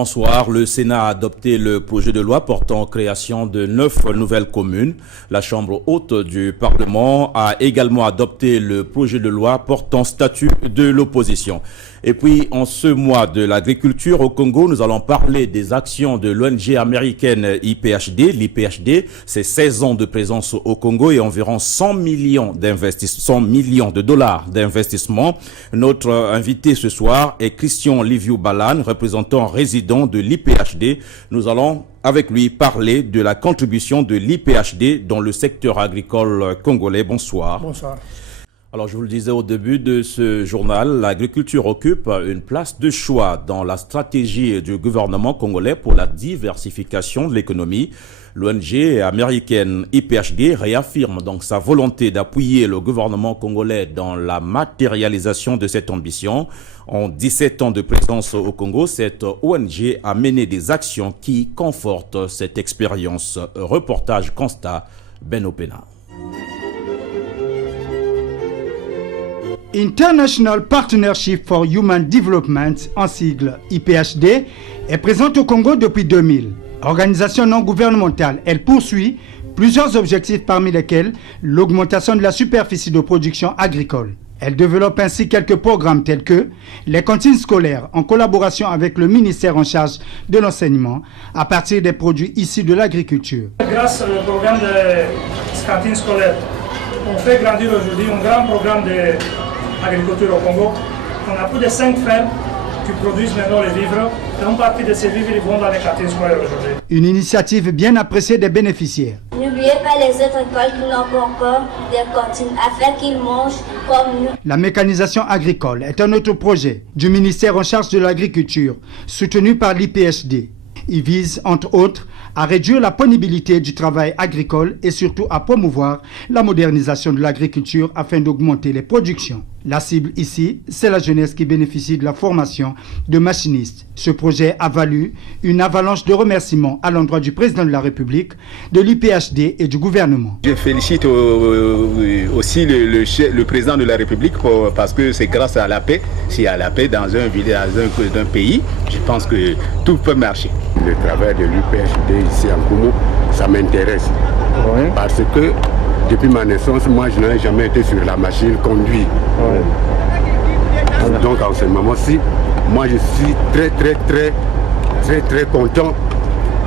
Bonsoir. Le Sénat a adopté le projet de loi portant création de 9 nouvelles communes. La Chambre haute du Parlement a également adopté le projet de loi portant statut de l'opposition. Et puis, en ce mois de l'agriculture au Congo, nous allons parler des actions de l'ONG américaine IPHD. L'IPHD, c'est 16 ans de présence au Congo et environ 100 millions de dollars d'investissement. Notre invité ce soir est Christian Liviu Balan, représentant résident de l'IPHD. Nous allons avec lui parler de la contribution de l'IPHD dans le secteur agricole congolais. Bonsoir. Bonsoir. Alors, je vous le disais au début de ce journal, l'agriculture occupe une place de choix dans la stratégie du gouvernement congolais pour la diversification de l'économie. L'ONG américaine IPHD réaffirme donc sa volonté d'appuyer le gouvernement congolais dans la matérialisation de cette ambition. En 17 ans de présence au Congo, cette ONG a mené des actions qui confortent cette expérience. Reportage constat, Ben Opena. International Partnership for Human Development, en sigle IPHD, est présente au Congo depuis 2000. Organisation non gouvernementale, elle poursuit plusieurs objectifs parmi lesquels l'augmentation de la superficie de production agricole. Elle développe ainsi quelques programmes tels que les cantines scolaires en collaboration avec le ministère en charge de l'enseignement à partir des produits issus de l'agriculture. Grâce au programme de cantines scolaires, on fait grandir aujourd'hui un grand programme d'agriculture au Congo. On a plus de 5 fermes qui produisent maintenant les vivres. Et une partie de ces vivres ils vont dans les cantines scolaires aujourd'hui. Une initiative bien appréciée des bénéficiaires. N'oubliez pas les autres écoles qui n'ont pas encore des cantines afin qu'ils mangent comme nous. La mécanisation agricole est un autre projet du ministère en charge de l'agriculture, soutenu par l'IPHD. Il vise, entre autres, à réduire la pénibilité du travail agricole et surtout à promouvoir la modernisation de l'agriculture afin d'augmenter les productions. La cible ici, c'est la jeunesse qui bénéficie de la formation de machinistes. Ce projet a valu une avalanche de remerciements à l'endroit du président de la République, de l'IPHD et du gouvernement. Je félicite aussi le président de la République parce que c'est grâce à la paix, s'il y a la paix dans un village, dans un pays, je pense que tout peut marcher. Le travail de l'IPHD ici en Congo, ça m'intéresse parce que depuis ma naissance, moi je n'ai jamais été sur la machine conduite. Donc en ce moment-ci, moi je suis très content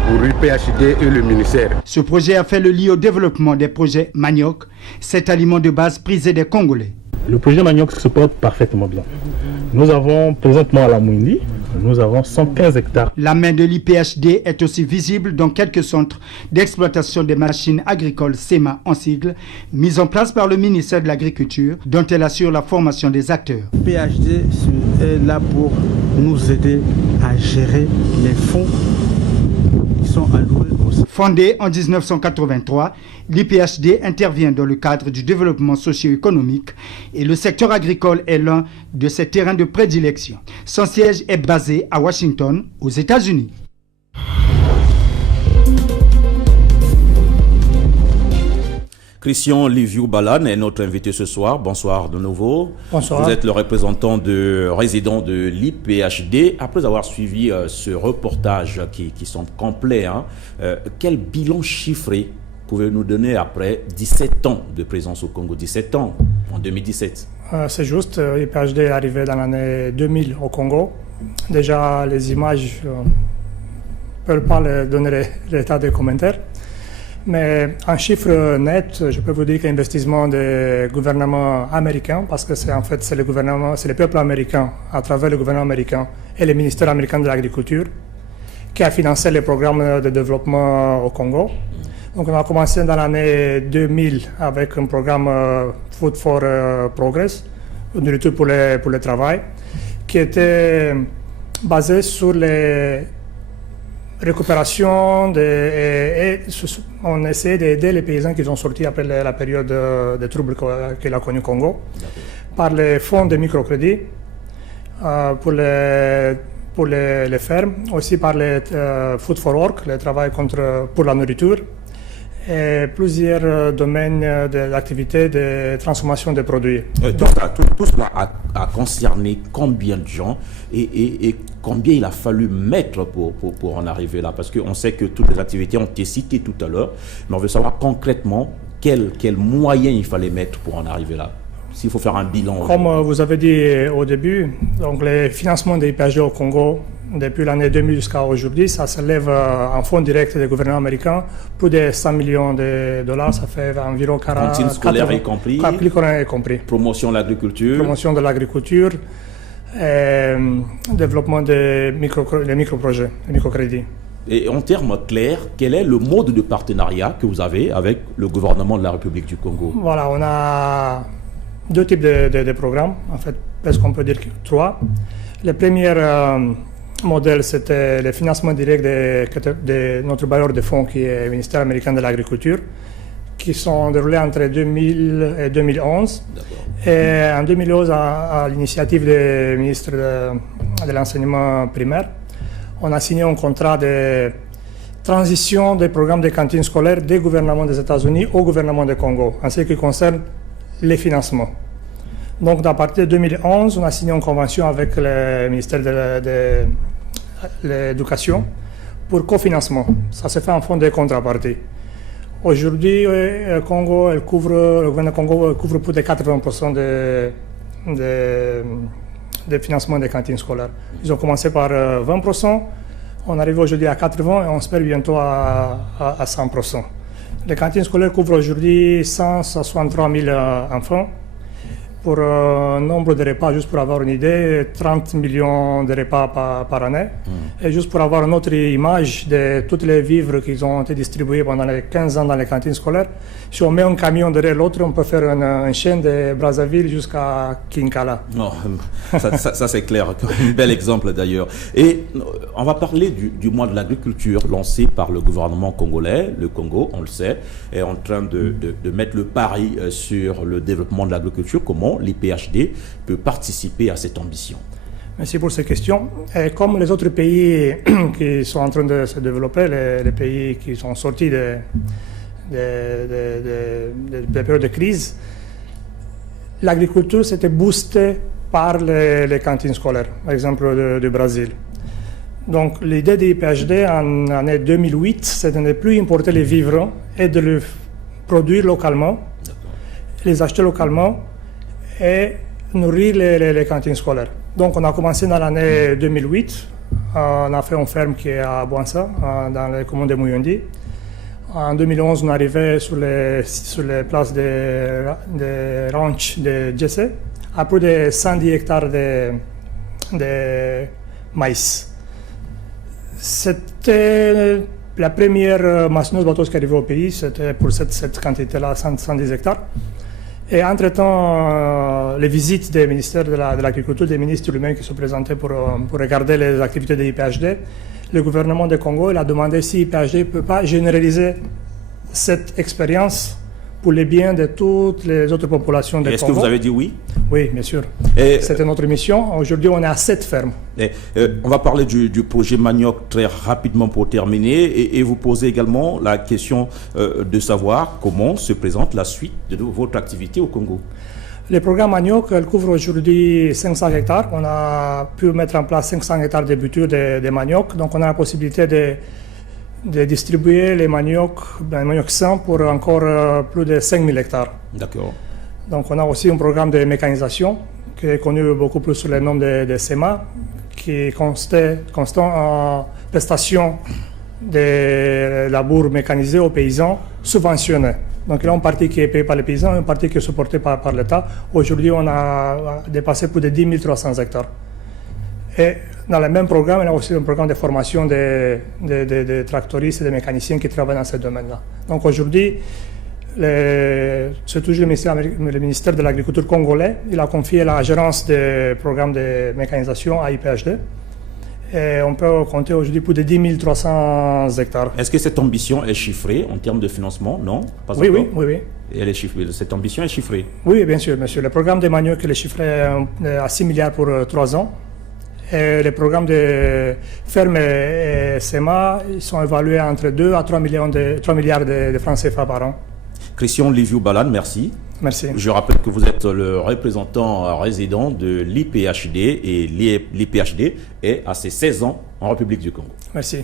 pour l'IPHD et le ministère. Ce projet a fait le lit au développement des projets manioc, cet aliment de base prisé des Congolais. Le projet manioc se porte parfaitement bien. Nous avons présentement à la Mouindi, nous avons 115 hectares. La main de l'IPHD est aussi visible dans quelques centres d'exploitation des machines agricoles SEMA en sigle, mis en place par le ministère de l'Agriculture, dont elle assure la formation des acteurs. l'IPHD est là pour nous aider à gérer les fonds qui sont alloués aux... Fondée en 1983, l'IPHD intervient dans le cadre du développement socio-économique et le secteur agricole est l'un de ses terrains de prédilection. Son siège est basé à Washington, aux États-Unis. Christian Liviu Balan est notre invité ce soir. Bonsoir de nouveau. Bonsoir. Vous êtes le représentant résident de l'IPHD. Après avoir suivi ce reportage qui semble complet, quel bilan chiffré pouvez-vous nous donner après 17 ans de présence au Congo, 17 ans en 2017? C'est juste, l'IPHD est arrivé dans l'année 2000 au Congo. Déjà, les images ne peuvent pas donner l'état des commentaires. Mais en chiffre net, je peux vous dire que l'investissement des gouvernements américains, parce que c'est le peuple américain, à travers le gouvernement américain et le ministère américain de l'Agriculture, qui a financé les programmes de développement au Congo. Donc on a commencé dans l'année 2000 avec un programme Food for Progress, nourriture pour le travail, qui était basé sur les récupération et on essaie d'aider les paysans qui sont sortis après la période de troubles qu'il a connu le Congo par les fonds de microcrédit pour les fermes, aussi par les Food for Work, le travail pour la nourriture, et plusieurs domaines d'activité de transformation des produits. Tout cela a concerné combien de gens et combien il a fallu mettre pour en arriver là? Parce qu'on sait que toutes les activités ont été citées tout à l'heure, mais on veut savoir concrètement quels moyens il fallait mettre pour en arriver là. S'il faut faire un bilan. Comme vous avez dit au début, donc les financements des IPHD au Congo, depuis l'année 2000 jusqu'à aujourd'hui, ça s'élève en fonds direct du gouvernement américain, plus de 100 millions de dollars, ça fait environ 40... Cantine scolaire y compris. Promotion de l'agriculture. Promotion de l'agriculture, développement des micro-projets, des microcrédits. Et en termes clairs, quel est le mode de partenariat que vous avez avec le gouvernement de la République du Congo? Voilà, on a deux types de programmes, en fait, presque on peut dire trois. Le premier modèle, c'était le financement direct de notre bailleur de fonds, qui est le ministère américain de l'Agriculture, qui sont déroulés entre 2000 et 2011. Et en 2011, à l'initiative du ministre de l'Enseignement primaire, on a signé un contrat de transition des programmes de cantines scolaires des gouvernements des États-Unis au gouvernement du Congo, en ce qui concerne les financements. Donc, à partir de 2011, on a signé une convention avec le ministère de l'Éducation pour cofinancement. Ça se fait en fonds de contrepartie. Aujourd'hui, le gouvernement du Congo couvre plus de 80% des financements des cantines scolaires. Ils ont commencé par 20%, on arrive aujourd'hui à 80% et on espère bientôt à 100%. Les cantines scolaires couvrent aujourd'hui 163 000 enfants pour un nombre de repas, juste pour avoir une idée, 30 millions de repas par année. Et juste pour avoir une autre image de tous les vivres qui ont été distribués pendant les 15 ans dans les cantines scolaires, si on met un camion derrière l'autre, on peut faire une chaîne de Brazzaville jusqu'à Kinkala. Non, ça c'est clair, un bel exemple d'ailleurs. Et on va parler du mois de l'agriculture lancé par le gouvernement congolais. Le Congo, on le sait, est en train de mettre le pari sur le développement de l'agriculture. Comment l'IPHD peut participer à cette ambition? Merci pour ces questions. Et comme les autres pays qui sont en train de se développer, les pays qui sont sortis des périodes de crise, l'agriculture s'était boostée par les cantines scolaires, par exemple du Brésil. Donc l'idée de l'IPHD en année 2008, c'est de ne plus importer les vivres et de les produire localement, les acheter localement et nourrir les cantines scolaires. Donc on a commencé dans l'année 2008, on a fait une ferme qui est à Bouansa, dans les communes de Muyundi. En 2011, on arrivait sur les places de ranch de Jesse, à plus de 110 hectares de maïs. C'était la première machineuse batteuse qui arrivait au pays, c'était pour cette quantité-là, 110 hectares. Et entre-temps, les visites des ministères de l'Agriculture, des ministres lui-même qui sont présentés pour regarder les activités de l'IPHD, le gouvernement du Congo il a demandé si l'IPHD ne peut pas généraliser cette expérience pour le bien de toutes les autres populations du Congo. Est-ce que vous avez dit oui? Oui, bien sûr. C'était notre mission. Aujourd'hui, on est à 7 fermes. On va parler du projet Manioc très rapidement pour terminer et vous poser également la question de savoir comment se présente la suite de votre activité au Congo. Le programme Manioc couvre aujourd'hui 500 hectares. On a pu mettre en place 500 hectares de butures de manioc. Donc, on a la possibilité de distribuer les manioc sains pour encore plus de 5000 hectares. D'accord. Donc on a aussi un programme de mécanisation qui est connu beaucoup plus sous le nom de SEMA, qui consiste en prestation de labour mécanisé aux paysans subventionnés. Donc il y a une partie qui est payée par les paysans et une partie qui est supportée par l'État. Aujourd'hui, on a dépassé plus de 10 300 hectares. Et dans le même programme, il y a aussi un programme de formation des tractoristes et des mécaniciens qui travaillent dans ce domaine-là. Donc aujourd'hui, c'est toujours le ministère de l'Agriculture congolais. Il a confié la gérance des programmes de mécanisation à IPHD. Et on peut compter aujourd'hui plus de 10 300 hectares. Est-ce que cette ambition est chiffrée en termes de financement? Non? Pas oui, encore. Oui. Et elle est chiffrée. Cette ambition est chiffrée? Oui, bien sûr, monsieur. Le programme de manioc est chiffré à 6 milliards pour 3 ans. Et les programmes de ferme et SEMA ils sont évalués entre 2 à 3 milliards de francs CFA par an. Christian Liviu Balan, merci. Merci. Je rappelle que vous êtes le représentant résident de l'IPHD et l'IPHD est à ses 16 ans en République du Congo. Merci.